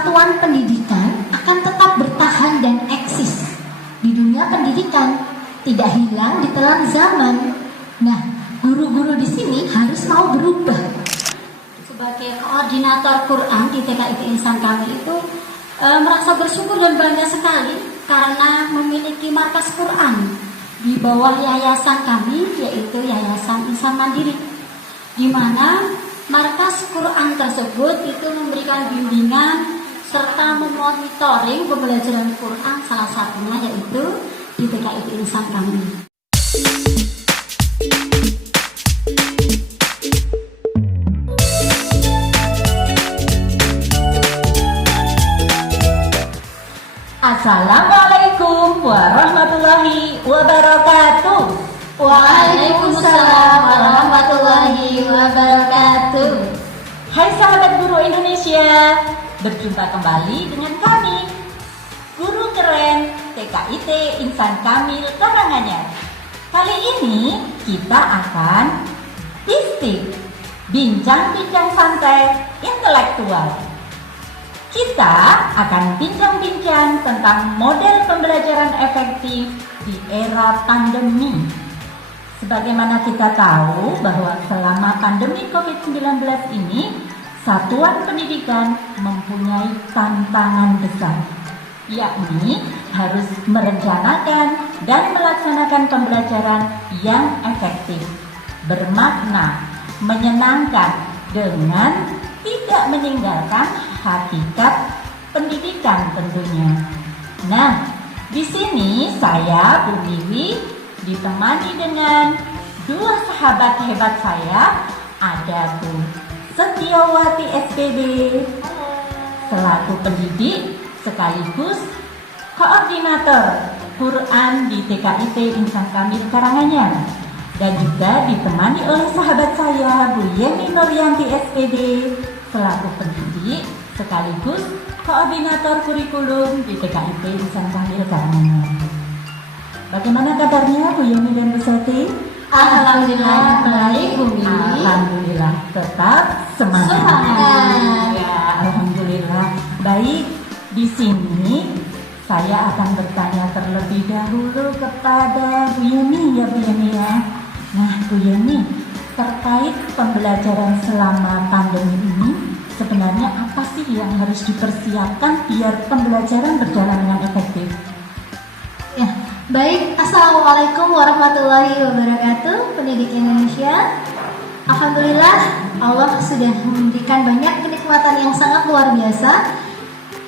satuan pendidikan akan tetap bertahan dan eksis di dunia pendidikan, tidak hilang ditelan zaman. Nah, guru-guru di sini harus mau berubah. Sebagai koordinator Quran di TKIT Insan Kamil itu merasa bersyukur dan bangga sekali karena memiliki markas Quran di bawah yayasan kami, yaitu Yayasan Insan Mandiri, di mana markas Quran tersebut itu memberikan bimbingan serta memonitoring pembelajaran Quran, salah satunya yaitu di TKIT Insan Kamil. Assalamualaikum warahmatullahi wabarakatuh. Waalaikumsalam warahmatullahi wabarakatuh. Hai sahabat guru Indonesia, berjumpa kembali dengan kami, guru keren TKIT Insan Kamil Karanganyar. Kali ini kita akan bincang-bincang santai intelektual. Kita akan bincang-bincang tentang model pembelajaran efektif di era pandemi. Sebagaimana kita tahu bahwa selama pandemi COVID-19 ini, satuan pendidikan mempunyai tantangan besar, yakni harus merencanakan dan melaksanakan pembelajaran yang efektif, bermakna, menyenangkan dengan tidak meninggalkan hakikat pendidikan tentunya. Nah, di sini saya Bu Wiwi ditemani dengan dua sahabat hebat saya, ada Bu Setiawati SPD selaku pendidik sekaligus koordinator Quran di TKIT Insan Kamil Karanganyar, dan juga ditemani oleh sahabat saya Bu Yeni Nuryanti SPD selaku pendidik sekaligus koordinator kurikulum di TKIT Insan Kamil Karanganyar. Bagaimana kabarnya Bu Yeni dan Bu Seti? Alhamdulillah baik Bu Wiwi. Alhamdulillah tetap semangat. Ya, alhamdulillah baik. Di sini saya akan bertanya terlebih dahulu kepada Bu Yeni ya Bu Yeni ya. Nah Bu Yeni, terkait pembelajaran selama pandemi ini, sebenarnya apa sih yang harus dipersiapkan biar pembelajaran berjalan dengan efektif? Ya, baik. Assalamualaikum warahmatullahi wabarakatuh, pendidik Indonesia. Alhamdulillah, Allah sudah memberikan banyak kenikmatan yang sangat luar biasa.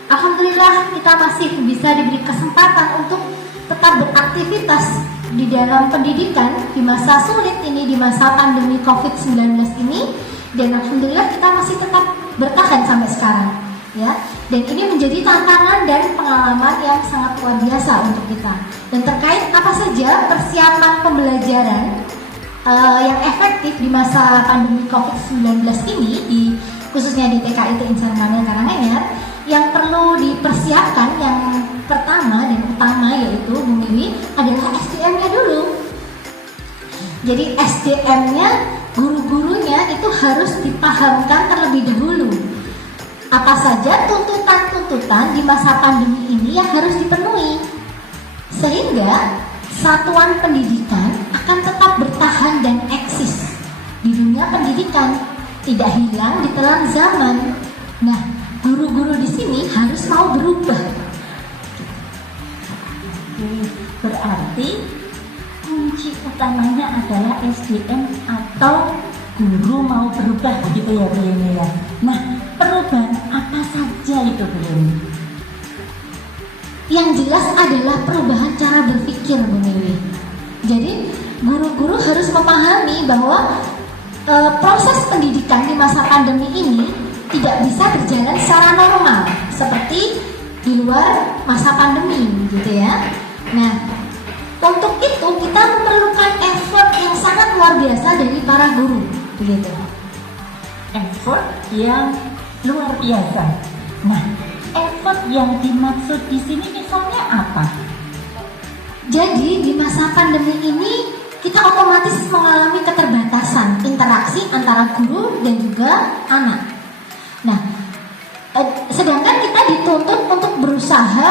Alhamdulillah, kita masih bisa diberi kesempatan untuk tetap beraktivitas di dalam pendidikan di masa sulit ini, di masa pandemi COVID-19 ini. Dan alhamdulillah kita masih tetap bertahan sampai sekarang, ya. Dan ini menjadi tantangan dan pengalaman yang sangat luar biasa untuk kita. Dan terkait apa saja persiapan pembelajaran yang efektif di masa pandemi COVID-19 ini, khususnya di TKIT Insan Kamil Karanganyar, yang perlu dipersiapkan yang pertama dan utama yaitu Bu Wiwi adalah SDM-nya dulu. Jadi SDM-nya, guru-gurunya itu harus dipahamkan terlebih dahulu. Apa saja tuntutan-tuntutan di masa pandemi ini yang harus dipenuhi, sehingga satuan pendidikan akan tetap bertahan dan eksis di dunia pendidikan, tidak hilang ditelan zaman. Nah, guru-guru di sini harus mau berubah. Berarti kunci utamanya adalah SDM atau guru mau berubah, begitu ya Bu Yeni ya. Nah, perubahan apa saja itu Bu Yeni? Yang jelas adalah perubahan cara berpikir Bu Wiwi. Jadi guru-guru harus memahami bahwa proses pendidikan di masa pandemi ini tidak bisa berjalan secara normal seperti di luar masa pandemi, gitu ya. Nah, untuk itu kita memerlukan effort yang sangat luar biasa dari para guru, begitu. Effort yang luar biasa. Nah, effort yang dimaksud di sini misalnya apa? Jadi di masa pandemi ini kita otomatis mengalami keterbatasan interaksi antara guru dan juga anak. Nah, sedangkan kita dituntut untuk berusaha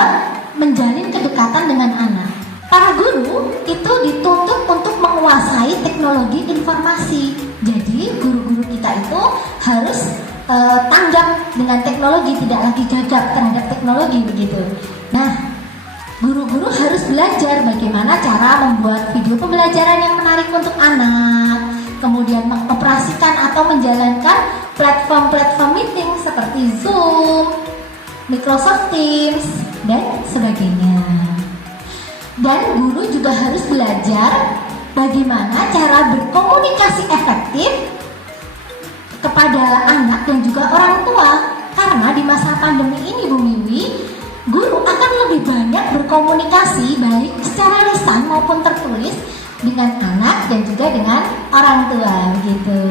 menjalin kedekatan dengan anak. Para guru itu dituntut untuk menguasai teknologi informasi. Jadi guru-guru kita itu harus tanggap dengan teknologi, tidak lagi gagap terhadap teknologi begitu. Nah, guru-guru harus belajar bagaimana cara membuat video pembelajaran yang menarik untuk anak, kemudian mengoperasikan atau menjalankan platform-platform meeting seperti Zoom, Microsoft Teams, dan sebagainya. Dan guru juga harus belajar bagaimana cara berkomunikasi efektif kepada anak dan juga orang tua. Karena di masa pandemi ini Bu Miwi, guru akan lebih banyak berkomunikasi baik secara lisan maupun tertulis dengan anak dan juga dengan orang tua gitu.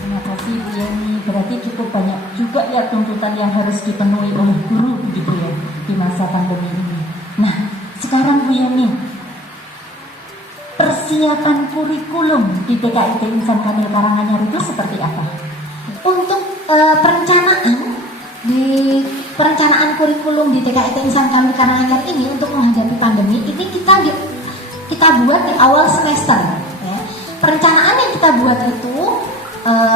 Terima kasih Bu Yeni. Berarti cukup banyak juga ya tuntutan yang harus dipenuhi oleh guru gitu ya di masa pandemi ini. Nah, sekarang Bu Yeni, persiapan kurikulum di TKIT Insan Kamil Karanganyar itu seperti apa? Untuk perencanaan kurikulum di TKIT Insan Kamil Karanganyar ini untuk menghadapi pandemi ini kita buat di awal semester ya. Perencanaan yang kita buat itu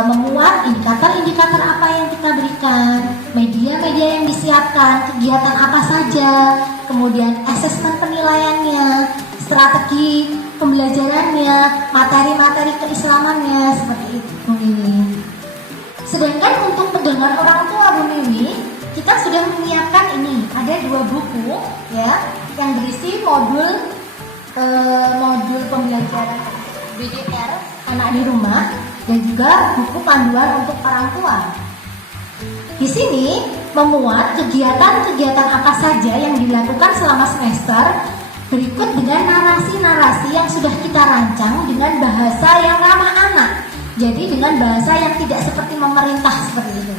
memuat indikator-indikator apa yang kita berikan, media-media yang disiapkan, kegiatan apa saja, kemudian asesmen penilaiannya, strategi pembelajarannya, materi-materi keislamannya, seperti itu. Sedangkan untuk pegangan orang tua Bu Miwi, kita sudah menyiapkan ini, ada 2 buku ya yang berisi modul pembelajaran BDR anak di rumah dan juga buku panduan untuk orang tua. Di sini memuat kegiatan-kegiatan apa saja yang dilakukan selama semester berikut dengan narasi-narasi yang sudah kita rancang dengan bahasa yang ramah anak. Jadi dengan bahasa yang tidak seperti memerintah seperti itu.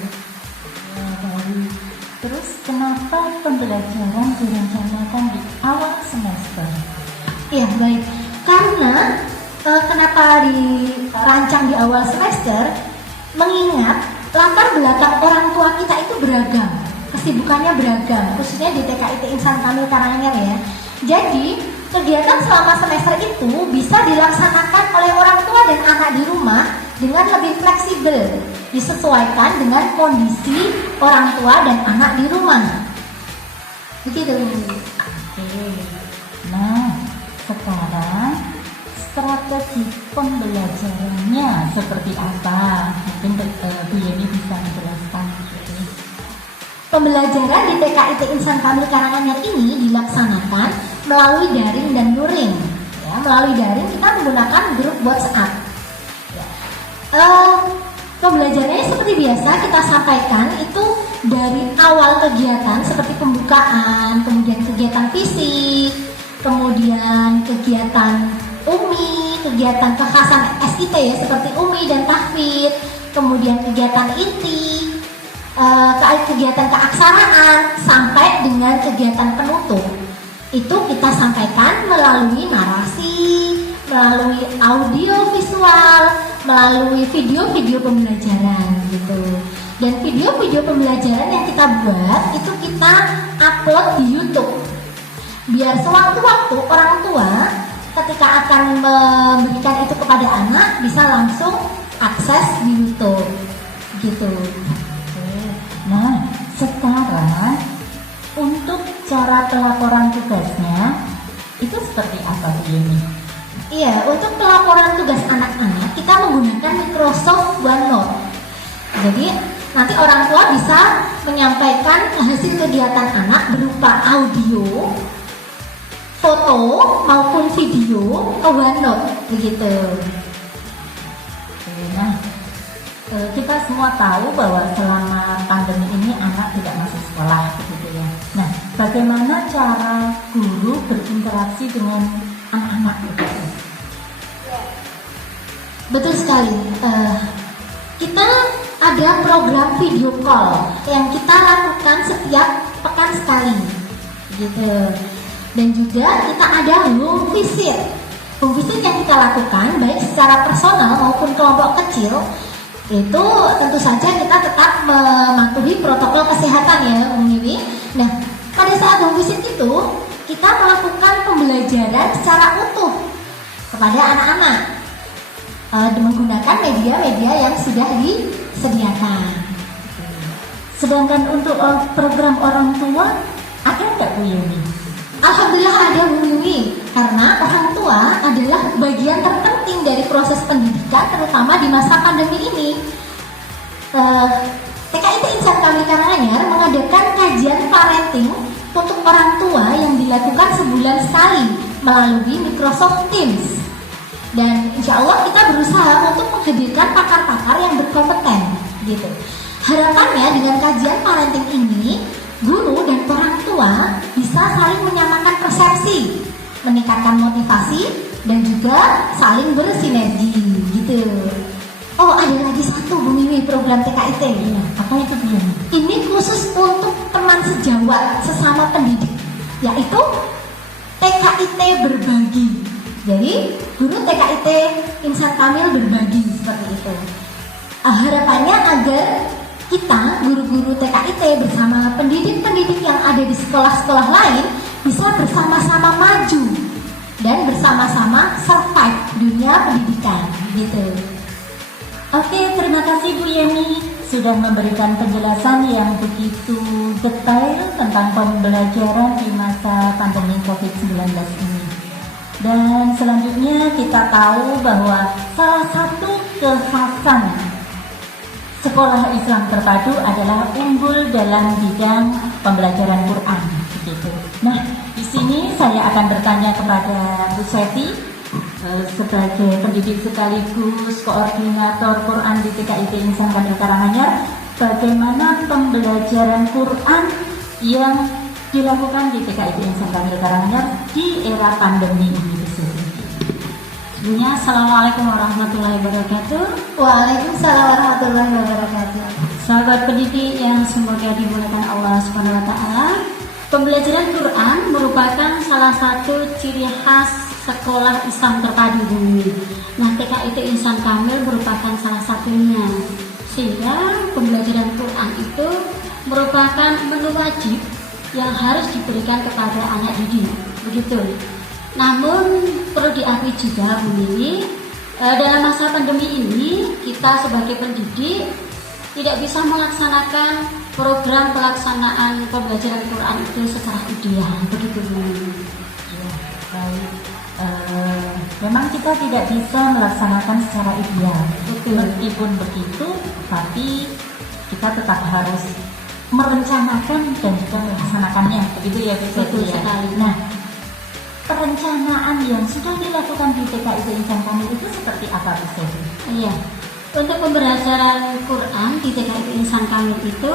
Terus kenapa pembelajaran direncanakan di awal semester? Iya baik, karena kenapa dirancang di awal semester? Mengingat latar belakang orang tua kita itu beragam, kesibukannya beragam, khususnya di TKIT Insan Kamil Karanganyar ya. Jadi kegiatan selama semester itu bisa dilaksanakan oleh orang tua dan anak di rumah dengan lebih fleksibel, disesuaikan dengan kondisi orang tua dan anak di rumah. Begitu. Oke. Nah, sekarang strategi pembelajarannya seperti apa? Mungkin Bu Yeni bisa menjelaskan. Pembelajaran di TKIT Insan Kamil Karanganyar ini dilaksanakan melalui daring dan luring. Ya, melalui daring kita menggunakan grup WhatsApp. Pembelajarannya seperti biasa kita sampaikan itu dari awal kegiatan seperti pembukaan, kemudian kegiatan fisik, kemudian kegiatan UMI, kegiatan kekhasan SIT ya seperti UMI dan tahfidz, kemudian kegiatan inti, kegiatan keaksaraan sampai dengan kegiatan penutup. Itu kita sampaikan melalui narasi, melalui audio visual, melalui video-video pembelajaran gitu. Dan video-video pembelajaran yang kita buat itu kita upload di YouTube. Biar sewaktu-waktu orang tua ketika akan memberikan itu kepada anak bisa langsung akses di YouTube gitu. Nah, sekarang untuk cara pelaporan tugasnya itu seperti apa Bu Yeni? Iya, untuk pelaporan tugas anak-anak kita menggunakan Microsoft OneNote. Jadi nanti orang tua bisa menyampaikan hasil kegiatan anak berupa audio, foto maupun video ke OneNote begitu. Nah, kita semua tahu bahwa selama pandemi ini anak tidak masuk sekolah begitu ya. Nah, bagaimana cara guru berinteraksi dengan anak-anak begitu? Betul sekali. Kita ada program video call yang kita lakukan setiap pekan sekali, gitu. Dan juga kita ada home visit. Home visit yang kita lakukan baik secara personal maupun kelompok kecil Itu tentu saja kita tetap mematuhi protokol kesehatan ya, Bung Wiwi. Nah, pada saat home visit itu kita melakukan pembelajaran secara utuh kepada anak-anak menggunakan media-media yang sudah disediakan. Sedangkan untuk program orang tua ada nggak Bu Yeni? Alhamdulillah ada, Bu Wiwi, karena orang tua adalah bagian terpenting dari proses pendidikan, terutama di masa pandemi ini. TKIT Insan Kamil Karanganyar mengadakan kajian parenting untuk orang tua yang dilakukan sebulan sekali melalui Microsoft Teams. Dan insya Allah kita berusaha untuk menghadirkan pakar-pakar yang berkompeten, gitu. Harapannya dengan kajian parenting ini, guru dan orang tua bisa saling menyamakan persepsi, meningkatkan motivasi, dan juga saling bersinergi, gitu. Oh, ada lagi satu, Bu Mimi, program TKIT. Iya, apa itu Bu Yeni? Ini khusus untuk teman sejawat sesama pendidik, yaitu TKIT berbagi. Jadi, guru TKIT Insan Kamil berbagi seperti itu. Harapannya agar kita, guru-guru TKIT bersama pendidik-pendidik yang ada di sekolah-sekolah lain bisa bersama-sama maju dan bersama-sama survive dunia pendidikan, gitu. Oke, terima kasih Bu Yeni sudah memberikan penjelasan yang begitu detail tentang pembelajaran di masa pandemi COVID-19 ini. Dan selanjutnya kita tahu bahwa salah satu kekhasan Sekolah Islam Terpadu adalah unggul dalam bidang pembelajaran Quran, begitu. Nah, di sini saya akan bertanya kepada Bu Seti sebagai pendidik sekaligus koordinator Quran di TKIT Insan Kamil Karanganyar, bagaimana pembelajaran Quran yang dilakukan di TKIT Insan Kamil Karanganyar di era pandemi ini, Bu Seti? Sebelumnya, Assalamualaikum warahmatullahi wabarakatuh. Waalaikumsalam warahmatullahi wabarakatuh. Sahabat pendidik yang semoga dimuliakan Allah Subhanahu wa taala. Pembelajaran Quran merupakan salah satu ciri khas sekolah Islam terpadu dunia. Nah, TKIT Insan Kamil merupakan salah satunya. Sehingga pembelajaran Quran itu merupakan menu wajib yang harus diberikan kepada anak didik. Begitu. Namun perlu diakui juga, Bu Mimi, dalam masa pandemi ini kita sebagai pendidik tidak bisa melaksanakan program pelaksanaan pembelajaran Quran itu secara ideal, begitu Bu Mimi. Ya, baik. Memang kita tidak bisa melaksanakan secara ideal. Meskipun begitu, tapi kita tetap harus merencanakan dan juga melaksanakannya, begitu ya Bu Seti? Betul sekali. Nah, perencanaan yang sudah dilakukan di TKIT Insan Kamil itu seperti apa, Bu Seti? Iya, untuk pembelajaran Quran di TKIT Insan Kamil itu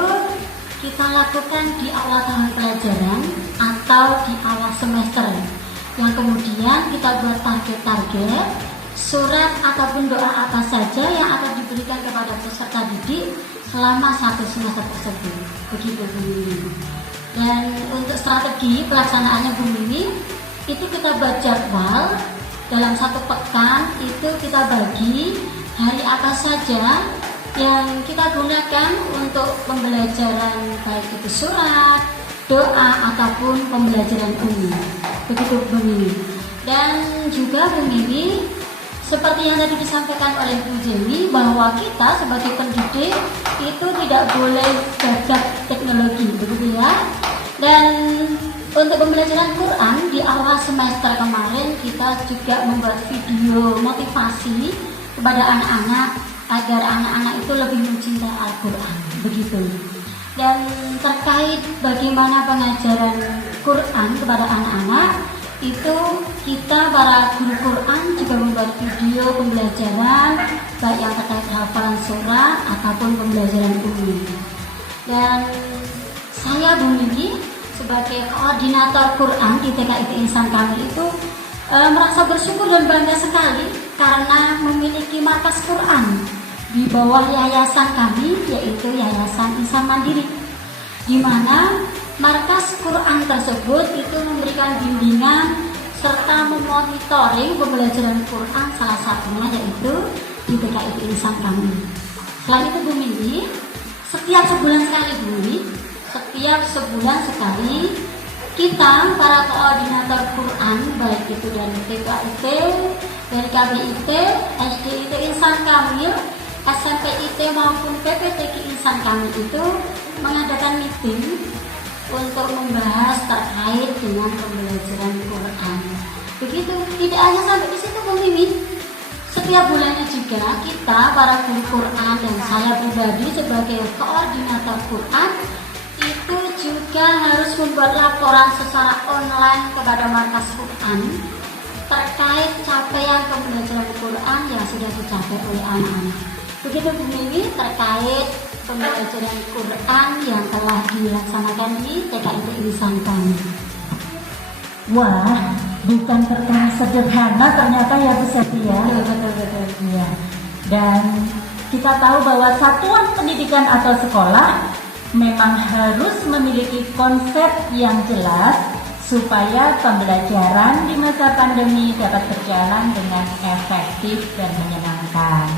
kita lakukan di awal tahun pelajaran atau di awal semester, yang kemudian kita buat target-target surat ataupun doa apa saja yang akan diberikan kepada peserta didik selama satu semester tersebut, begitu Bu Mimi. Dan untuk strategi pelaksanaannya Bu Mimi, itu kita buat jadwal dalam satu pekan, itu kita bagi hari apa saja yang kita gunakan untuk pembelajaran, baik itu surat, doa ataupun pembelajaran umum, begitu Bu Mimi. Dan juga Bu Mimi, seperti yang tadi disampaikan oleh Bu Jenny, bahwa kita sebagai pendidik itu tidak boleh gagap teknologi, begitu ya. Dan untuk pembelajaran Quran di awal semester kemarin kita juga membuat video motivasi kepada anak-anak agar anak-anak itu lebih mencintai Al-Quran, begitu. Dan terkait bagaimana pengajaran Quran kepada anak-anak, itu kita para guru Quran juga membuat video pembelajaran baik yang terkait hafalan surah ataupun pembelajaran umum. Dan saya Bu Mimi sebagai koordinator Quran di TKIT Insan Kamil itu merasa bersyukur dan bangga sekali karena memiliki markas Quran di bawah yayasan kami, yaitu Yayasan Insan Mandiri, di mana markas Quran tersebut itu memberikan bimbingan serta memonitoring pembelajaran Quran, salah satunya yaitu di TKIT Insan Kamil. Selain itu Bu Mimi, setiap sebulan sekali Bu Mimi, setiap sebulan sekali kita para koordinator Quran, baik itu dari TKIT, dari KBIT, SDIT Insan Kamil, SMP IT maupun PPTK Insan Kamil itu mengadakan meeting untuk membahas terkait dengan pembelajaran Quran. Begitu, tidak hanya sampai di situ Bu Mimi. Setiap bulannya juga kita para guru Quran dan saya pribadi sebagai koordinator Quran itu juga harus membuat laporan secara online kepada markas Quran terkait capaian pembelajaran Quran yang sudah dicapai oleh anak-anak. Begitu Bu Mimi terkait pembelajaran Quran yang telah dilaksanakan di TKIT Insan Kamil. Wah, bukan perkara sederhana ternyata ya Bu Seti ya. Betul. Ya. Dan kita tahu bahwa satuan pendidikan atau sekolah memang harus memiliki konsep yang jelas supaya pembelajaran di masa pandemi dapat berjalan dengan efektif dan menyenangkan.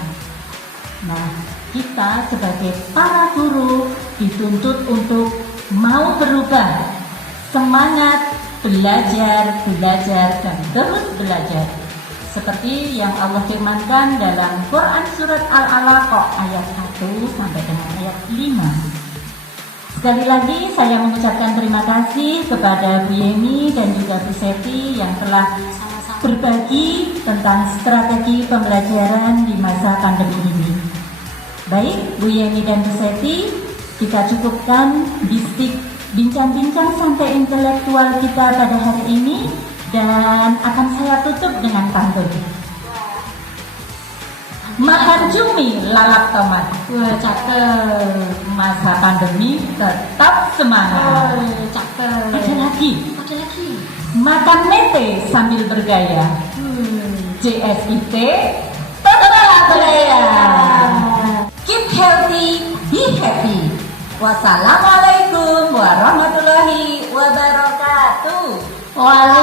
Nah, kita sebagai para guru dituntut untuk mau berubah, semangat belajar, dan terus belajar. Seperti yang Allah firmankan dalam Quran Surat Al-Alaq ayat 1 sampai dengan ayat 5. Sekali lagi saya mengucapkan terima kasih kepada Bu Yemi dan juga Bu Seti yang telah berbagi tentang strategi pembelajaran di masa pandemi ini. Baik, Bu Yemi dan Bu Seti, kita cukupkan bincang-bincang santai intelektual kita pada hari ini dan akan saya tutup dengan pantun. Makan cumi lalap tomat. Wah, cakep. Masa pandemi tetap semangat. Cakep. Ada lagi. Makan mete sambil bergaya. JSIT tetap bergaya. Keep healthy, be happy. Wassalamualaikum warahmatullahi wabarakatuh. Waalaikumsalam.